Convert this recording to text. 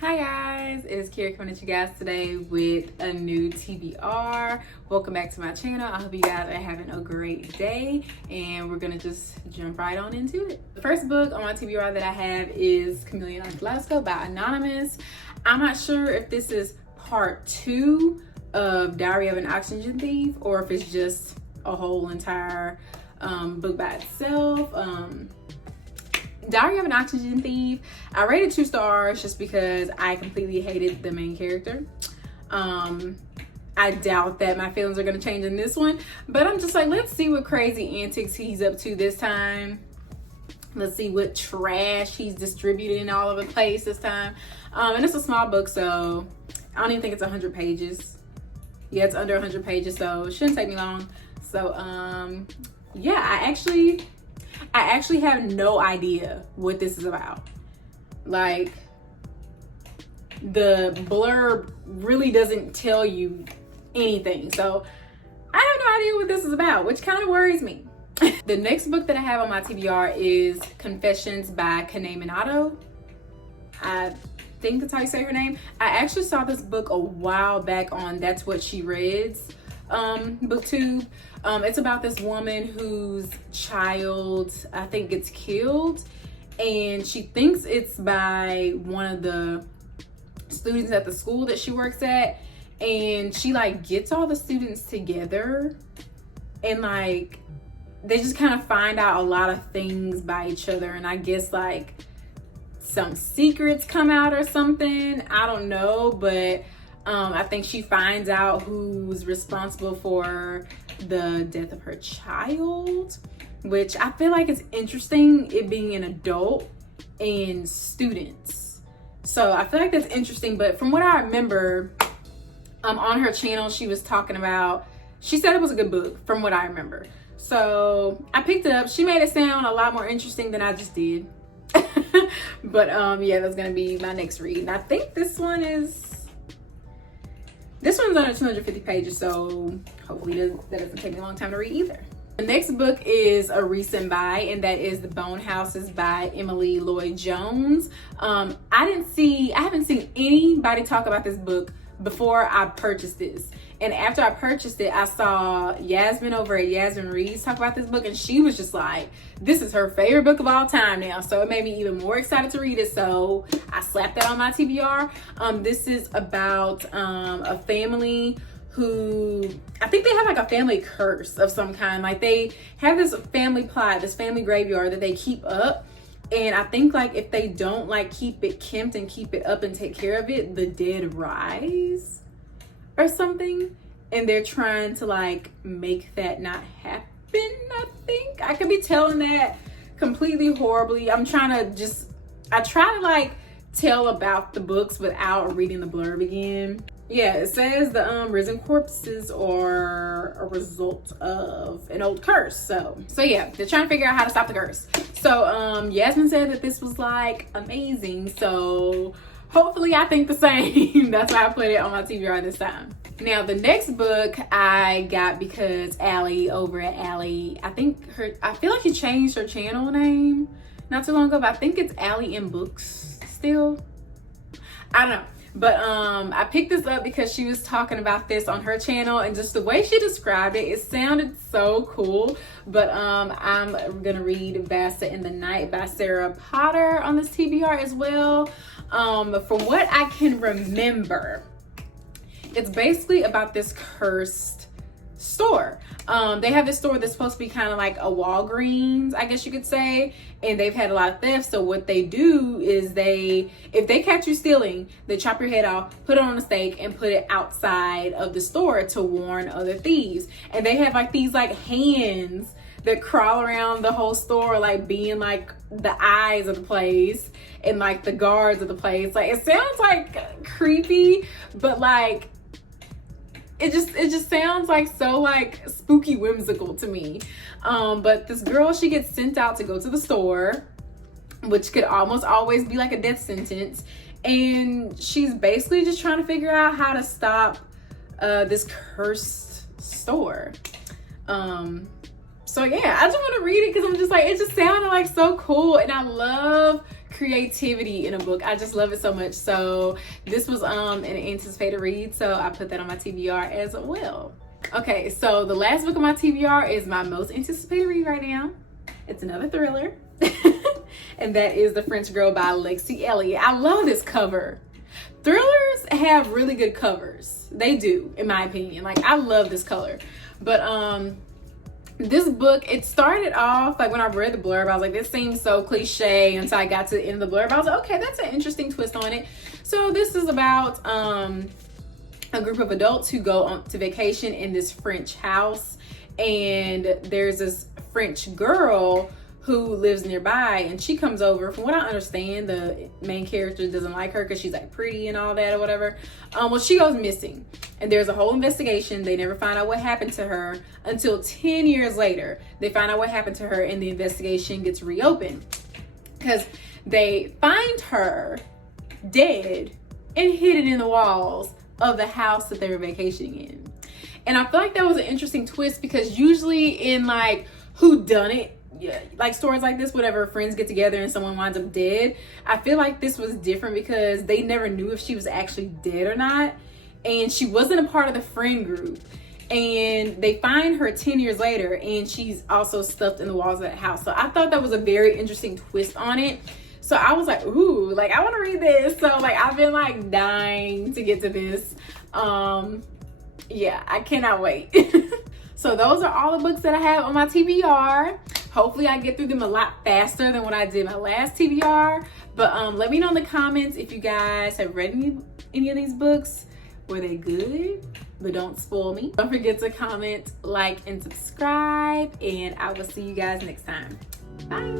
Hi guys, it's Kira coming at you guys today with a new TBR. Welcome back to my channel. I hope you guys are having a great day and we're gonna just jump right on into it. The first book on my TBR that I have is Chameleon by Anonymous. I'm not sure if this is part 2 of Diary of an Oxygen Thief or if it's just a whole entire book by itself. Diary of an Oxygen Thief, I rated 2 stars just because I completely hated the main character. I doubt that my feelings are going to change in this one, but I'm just like, let's see what crazy antics he's up to this time. Let's see what trash he's distributing all over the place this time. And it's a small book, so I don't even think it's 100 pages. Yeah, it's under 100 pages, so it shouldn't take me long. So yeah, I actually have no idea what this is about. Like, the blurb really doesn't tell you anything. So I have no idea what this is about, which kind of worries me. The next book that I have on my TBR is Confessions by Chameleon. I think that's how you say her name. I actually saw this book a while back on That's What She Reads booktube. It's about this woman whose child, I think, gets killed, and she thinks it's by one of the students at the school that she works at, and she like gets all the students together and like they just kind of find out a lot of things by each other, and I guess like some secrets come out or something. I don't know, but I think she finds out who's responsible for the death of her child, which I feel like is interesting, it being an adult and students. So I feel like that's interesting, but from what I remember, on her channel, she was talking about, she said it was a good book from what I remember. So I picked it up. She made it sound a lot more interesting than I just did. But yeah, that's gonna be my next read. And I think this one's under 250 pages, so hopefully that doesn't take me a long time to read either. The next book is a recent buy, and that is The Bone Houses by Emily Lloyd Jones. I haven't seen anybody talk about this book before I purchased this. And after I purchased it, I saw Yasmin over at Yasmin Reads talk about this book, and she was just like, this is her favorite book of all time now. So it made me even more excited to read it. So I slapped that on my TBR. This is about a family who, I think they have like a family curse of some kind. Like they have this family plot, this family graveyard that they keep up. And I think like if they don't like keep it kempt and keep it up and take care of it, the dead rise or something. And they're trying to like make that not happen, I think. I could be telling that completely horribly. I try to like tell about the books without reading the blurb again. Yeah, it says the risen corpses are a result of an old curse. So yeah, they're trying to figure out how to stop the curse. So Yasmin said that this was like amazing. So hopefully I think the same. That's why I put it on my TBR this time. Now the next book I got because Allie over at Allie, I feel like she changed her channel name not too long ago, but I think it's Allie in Books still. I don't know. But I picked this up because she was talking about this on her channel, and just the way she described it, it sounded so cool. But I'm gonna read Abasa in the Night by Sarah Potter on this TBR as well. From what I can remember, it's basically about this cursed store. They have this store that's supposed to be kind of like a Walgreens, I guess you could say, and they've had a lot of theft. So what they do is if they catch you stealing, they chop your head off, put it on a stake, and put it outside of the store to warn other thieves. And they have like these like hands that crawl around the whole store, like being like the eyes of the place and like the guards of the place. Like it sounds like creepy, but like it just sounds like so like spooky whimsical to me. But this girl, she gets sent out to go to the store, which could almost always be like a death sentence, and she's basically just trying to figure out how to stop this cursed store. So yeah, I just want to read it because I'm just like, it just sounded like so cool, and I love creativity in a book. I just love it so much. So this was an anticipated read, so I put that on my TBR as well. Okay, so the last book on my TBR is my most anticipated read right now. It's another thriller. And that is The French Girl by Lexi Elliott. I love this cover. Thrillers have really good covers. They do, in my opinion. Like, I love this color. But this book, it started off, like when I read the blurb, I was like, this seems so cliche, until I got to the end of the blurb. I was like, okay, that's an interesting twist on it. So this is about a group of adults who go on to vacation in this French house, and there's this French girl who lives nearby, and she comes over. From what I understand, the main character doesn't like her because she's like pretty and all that or whatever. Well, she goes missing, and there's a whole investigation. They never find out what happened to her until 10 years later. They find out what happened to her, and the investigation gets reopened because they find her dead and hidden in the walls of the house that they were vacationing in. And I feel like that was an interesting twist, because usually in like whodunit, yeah, like stories like this, whatever, friends get together and someone winds up dead, I feel like this was different because they never knew if she was actually dead or not, and she wasn't a part of the friend group. And they find her 10 years later, and she's also stuffed in the walls of that house. So I thought that was a very interesting twist on it. So I was like, ooh, like I want to read this. So like I've been like dying to get to this. Yeah, I cannot wait. So those are all the books that I have on my TBR. Hopefully I get through them a lot faster than what I did my last TBR. But let me know in the comments if you guys have read any of these books. Were they good? But don't spoil me. Don't forget to comment, like, and subscribe. And I will see you guys next time. Bye.